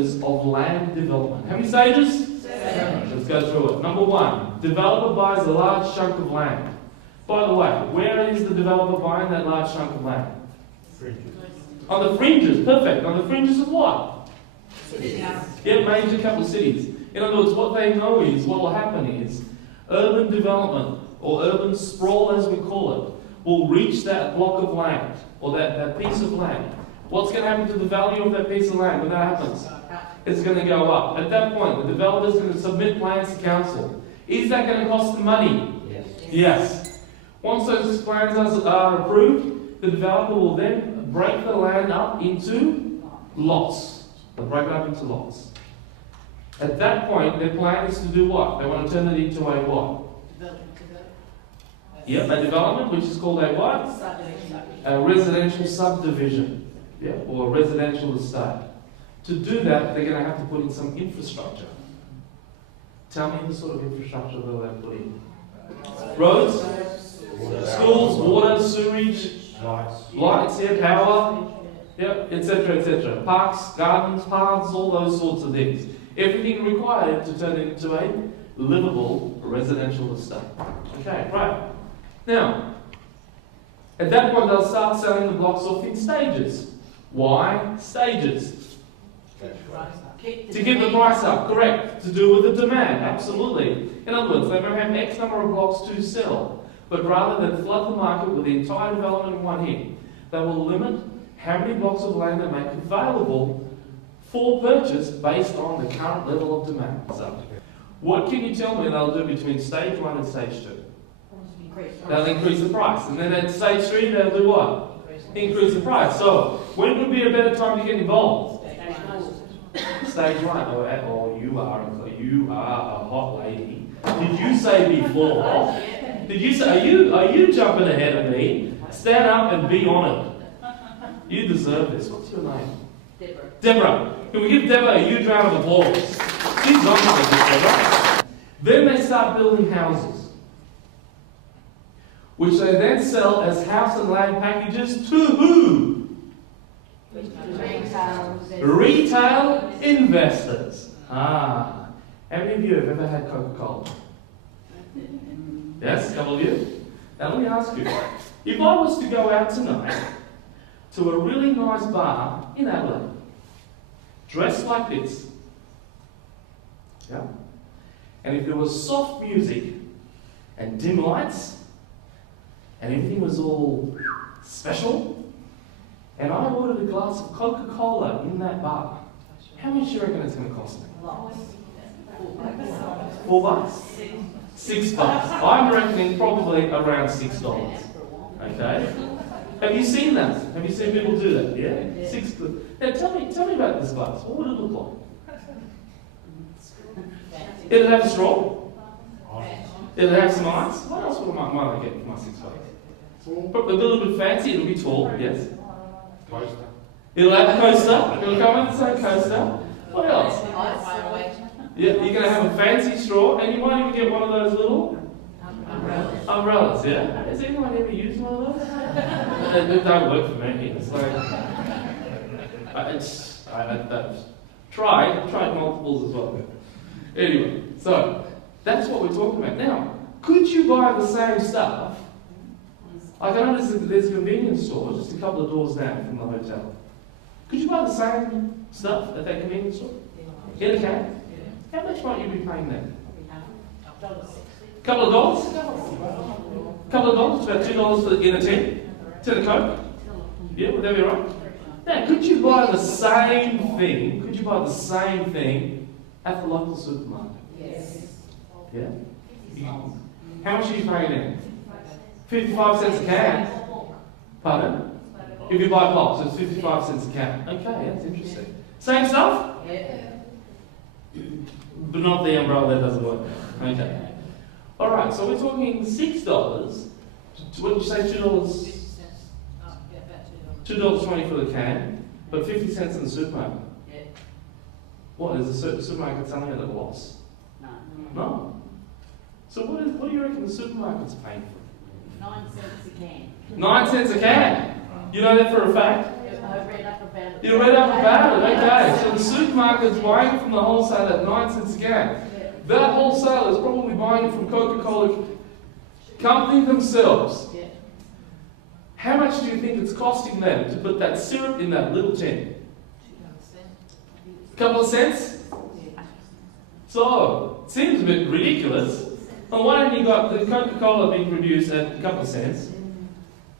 stages of land development. How many stages? 7. Let's go through it. Number 1, developer buys a large chunk of land. By the way, where is the developer buying that large chunk of land? Fringes. On the fringes, perfect. On the fringes of what? Cities. Yeah, major capital cities. In other words, what they know is, what will happen is, urban development, or urban sprawl as we call it, will reach that block of land, or that piece of land. What's going to happen to the value of that piece of land when that happens? It's going to go up. At that point, the developer is going to submit plans to council. Is that going to cost them money? Yes. Yes. Once those plans are approved, the developer will then break the land up into lots. They'll break it up into lots. At that point, their plan is to do what? They want to turn it into a what? Yep, a development, which is called a what? A residential subdivision. Yeah, or a residential estate. To do that, they're going to have to put in some infrastructure. Tell me the sort of infrastructure that they put in. Roads, schools, water, sewage, lights, yeah, power, yep, etc., etc. Parks, gardens, paths, all those sorts of things. Everything required to turn it into a livable residential estate. Okay, right. Now, at that point, they'll start selling the blocks off in stages. Why stages? To get the price up, correct. To do with the demand, absolutely. In other words, they may have X number of blocks to sell, but rather than flood the market with the entire development in one hit, they will limit how many blocks of land they make available for purchase based on the current level of demand. So, what can you tell me they'll do between stage 1 and stage 2? They'll increase the price. And then at stage 3, they'll do what? Increase the price. So, when would be a better time to get involved? Stage 1. Oh, you are a hot lady. Did you say before? Did you say, are you jumping ahead of me? Stand up and be on it. You deserve this. What's your name? Deborah. Can we give Deborah a huge round of applause? She's on with this, Deborah. Then they start building houses, which they then sell as house and land packages to who? Retail investors. How many of you have ever had Coca-Cola? Yes, a couple of you? Now let me ask you, if I was to go out tonight to a really nice bar in Adelaide, dressed like this, yeah, and if there was soft music and dim lights, and everything was all special, and I ordered a glass of Coca-Cola in that bar, how much do you reckon it's going to cost me? $4? $6. I'm reckoning probably around $6. Okay? Have you seen that? Have you seen people do that? Yeah? $6. Now tell me about this glass. What would it look like? It'll have a straw. It'll have some ice. What else might I get for my $6? Probably a little bit fancy. It'll be tall. Yes. Coaster. It'll have a coaster. It'll come with the same coaster. What else? Yeah, you're going to have a fancy straw, and you might even get one of those little umbrellas. Yeah. Has anyone ever used one of those? It don't work for me. It's like I've tried multiples as well. Anyway, so that's what we're talking about now. Could you buy the same stuff? Like I know there's a convenience store just a couple of doors down from the hotel. Could you buy the same stuff at that convenience store? In a can? How much might you be paying then? Couple of dollars? Couple of dollars? About $2 in a tin? Tin of Coke? Yeah, would that be right? Now, could you buy the same thing? Could you buy the same thing at the local supermarket? Yes. Yeah? How much are you paying then? 55 cents a can. Pardon? If you buy pops, it's 55 cents a can. Okay, that's interesting. Same stuff? Yeah. But not the umbrella, that doesn't work. Okay. Alright, so we're talking $6. What did you say, $2? $2.20 for the can, but 50 cents in the supermarket. Yeah. What, is the supermarket selling it at a loss? No. No. So what do you reckon the supermarket's paying for? 9 cents a can. 9 cents a can? You know that for a fact? I read up You read up about it, okay. So the supermarket's buying it from the wholesaler at 9 cents a can. That wholesaler is probably buying it from Coca-Cola company themselves. How much do you think it's costing them to put that syrup in that little tin? A couple of cents? So, it seems a bit ridiculous. On one hand, you got the Coca-Cola being produced at a couple of cents,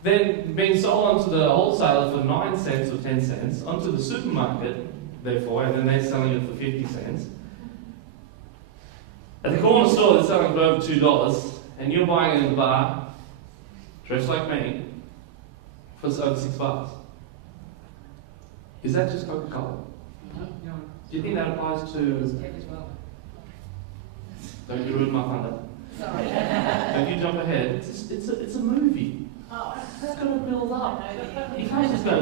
then being sold onto the wholesaler for 9 cents or 10 cents, onto the supermarket, therefore, and then they're selling it for 50 cents. At the corner store, they're selling it for over $2, and you're buying it in the bar, dressed like me, for over $6. Is that just Coca-Cola? No. Do you think that applies to... Don't you ruin my thunder. Sorry. Don't you jump ahead. It's a movie. It's got to build up. You can't just go...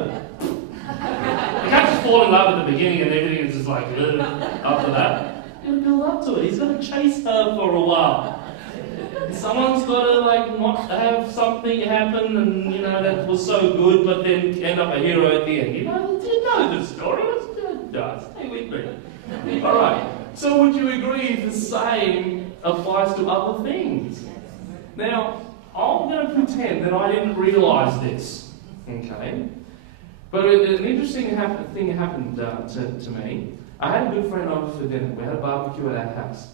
You can't just fall in love at the beginning and everything is just like, after that. You got to build up to it. He's got to chase her for a while. Someone's got to like not have something happen and that was so good, but then end up a hero at the end. You know the story. Stay with me. All right. So would you agree the same applies to other things? Now, I'm going to pretend that I didn't realise this. Okay. But an interesting thing happened to me. I had a good friend over for dinner. We had a barbecue at our house,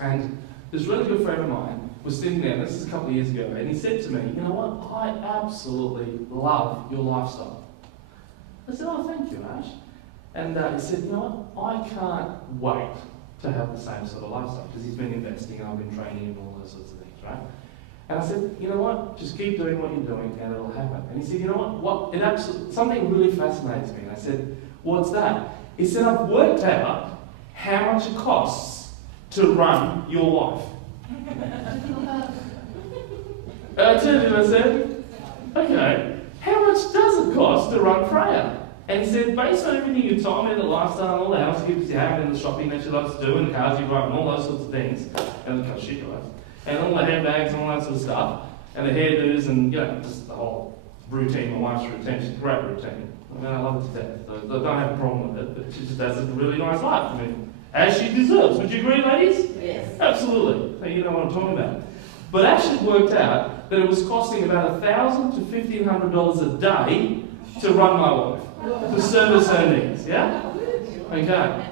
and this really good friend of mine was sitting there, this is a couple of years ago, and he said to me, you know what, I absolutely love your lifestyle. I said, oh, thank you, Ash. And he said, you know what, I can't wait to have the same sort of lifestyle, because he's been investing and I've been training and all those sorts of things, right? And I said, you know what, just keep doing what you're doing and it'll happen. And he said, you know what, something really fascinates me. And I said, what's that? He said, I've worked out how much it costs to run your wife. I turned to him and said, okay, how much does it cost to run Freya? And he said, based on everything you told me, the lifestyle and all the housekeepers you have and the shopping that you love to do and the cars you drive and all those sorts of things, and the car she drives, and all the handbags and all that sort of stuff, and the hairdos and, just the whole routine, my wife's routine. She's a great routine. I mean, I love it to death. So I don't have a problem with it, but she just has a really nice life. I mean, as she deserves. Would you agree, ladies? Yes. Absolutely. So you know what I'm talking about. But Ashley worked out that it was costing about $1,000 to $1,500 a day to run my wife, to service her needs. Yeah? Okay.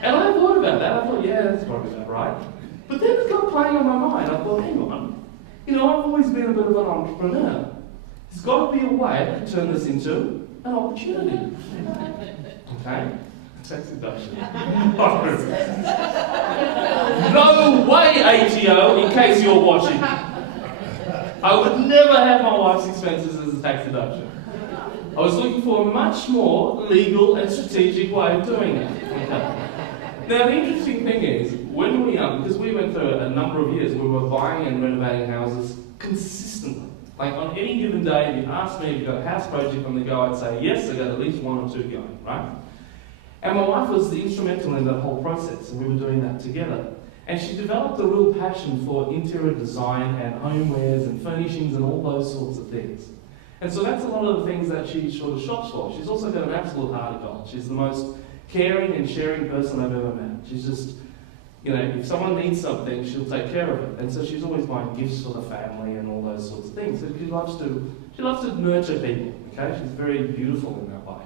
And I thought about that. I thought, yeah, that's probably about right. But then it got playing on my mind. I thought, hang on. I've always been a bit of an entrepreneur. There's got to be a way to turn this into an opportunity. Okay? Tax deduction. No way, ATO, in case you're watching. I would never have my wife's expenses as a tax deduction. I was looking for a much more legal and strategic way of doing it. Okay. Now, the interesting thing is, when we because we went through a number of years, we were buying and renovating houses consistently. Like on any given day, if you asked me if you've got a house project on the go, I'd say yes, I've got at least one or two going, right? And my wife was instrumental in that whole process, and we were doing that together. And she developed a real passion for interior design and homewares and furnishings and all those sorts of things. And so that's a lot of the things that she sort of shops for. She's also got an absolute heart of gold. She's the most caring and sharing person I've ever met. She's just, if someone needs something, she'll take care of it. And so she's always buying gifts for the family and all those sorts of things. So she loves to nurture people, okay? She's very beautiful in that way.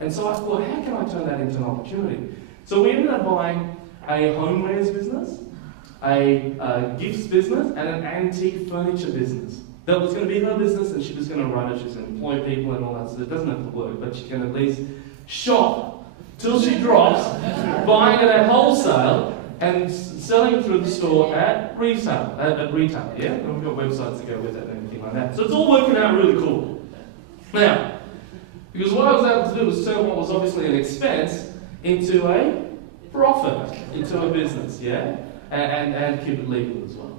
And so I thought, how can I turn that into an opportunity? So we ended up buying a homewares business, a gifts business, and an antique furniture business. That was going to be her business, and she was going to run it. She was going to employ people and all that. So it doesn't have to work, but she can at least shop till she drops, buying it at wholesale and selling it through the store at retail. Yeah, and we've got websites to go with it and everything like that. So it's all working out really cool. Now, because what I was able to do was turn what was obviously an expense into a profit, into a business, yeah? And keep it legal as well.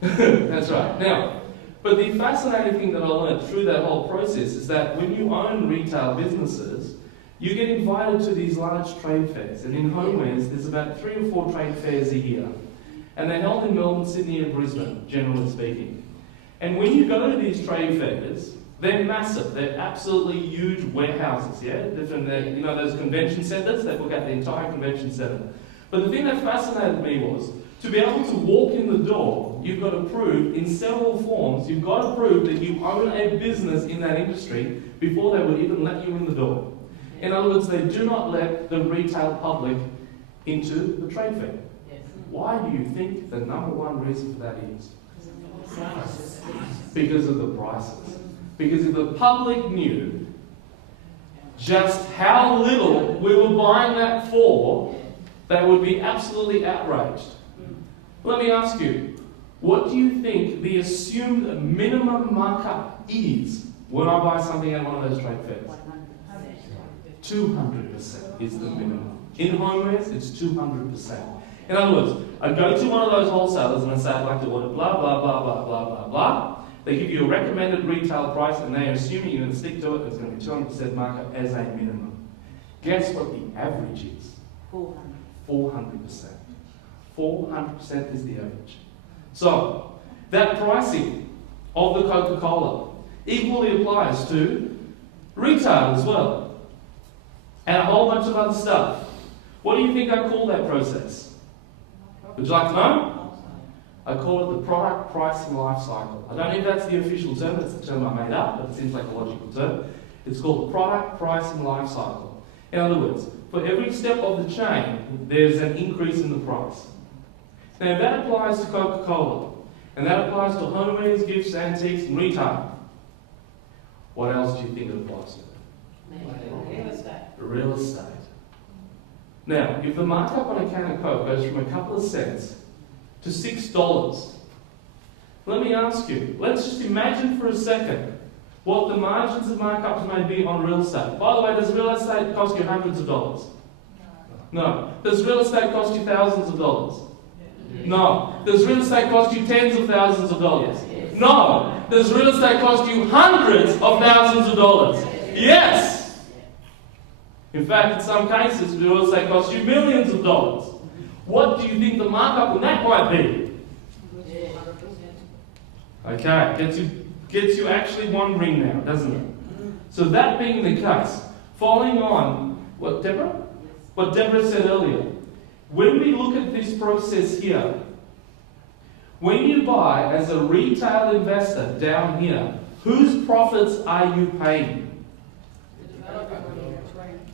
That's right. Now, but the fascinating thing that I learned through that whole process is that when you own retail businesses, you get invited to these large trade fairs. And in homewares, there's about 3 or 4 trade fairs a year. And they're held in Melbourne, Sydney and Brisbane, generally speaking. And when you go to these trade fairs, They're massive. They're absolutely huge warehouses, yeah? Different, you know, those convention centers, they book out the entire convention center. But the thing that fascinated me was, to be able to walk in the door, you've got to prove, in several forms, you've got to prove that you own a business in that industry before they would even let you in the door. In other words, they do not let the retail public into the trade fair. Why do you think the number one reason for that is? Because of the prices. Because if the public knew just how little we were buying that for, they would be absolutely outraged. Let me ask you, what do you think the assumed minimum markup is when I buy something at one of those trade fairs? 200% is the minimum. In homewares, it's 200%. In other words, I go to one of those wholesalers and I say, I'd like to order blah, blah, blah, blah, blah, blah, blah. They give you a recommended retail price and they're assuming you're going to stick to it, it's going to be 200% markup as a minimum. Guess what the average is? 400%. 400% is the average. So, that pricing of the Coca-Cola equally applies to retail as well. And a whole bunch of other stuff. What do you think I call that process? Would you like to know? I call it the product pricing life cycle. I don't know if that's the official term, that's the term I made up, but it seems like a logical term. It's called the product pricing life cycle. In other words, for every step of the chain, there's an increase in the price. Now that applies to Coca-Cola, and that applies to homewares, gifts, antiques, and retail. What else do you think it applies to? Real estate. Real estate. Now, if the markup on a can of Coke goes from a couple of cents to $6, let me ask you, let's just imagine for a second what the margins of markups may be on real estate. By the way, does real estate cost you hundreds of dollars? No. Does real estate cost you thousands of dollars? No. Does real estate cost you tens of thousands of dollars? No. Does real estate cost you hundreds of thousands of dollars? Yes. In fact, in some cases, real estate costs you millions of dollars. What do you think the markup on that might be? Okay, gets you actually wondering now, doesn't it? So that being the case, following on what Deborah said earlier, when we look at this process here, when you buy as a retail investor down here, whose profits are you paying?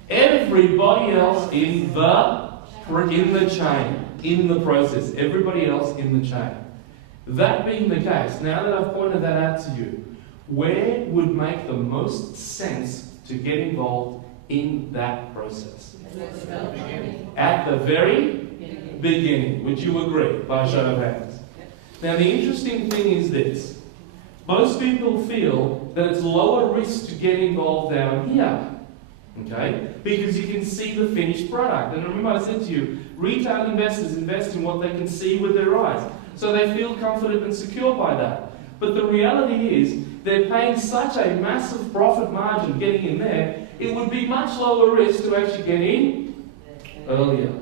Everybody else in the chain, in the process. Everybody else in the chain. That being the case, now that I've pointed that out to you, where would make the most sense to get involved in that process? At the very beginning, would you agree, by show of hands? Now the interesting thing is this. Most people feel that it's lower risk to get involved down here. Okay? Because you can see the finished product. And remember I said to you, retail investors invest in what they can see with their eyes. So they feel confident and secure by that. But the reality is, they're paying such a massive profit margin getting in there, it would be much lower risk to actually get in earlier.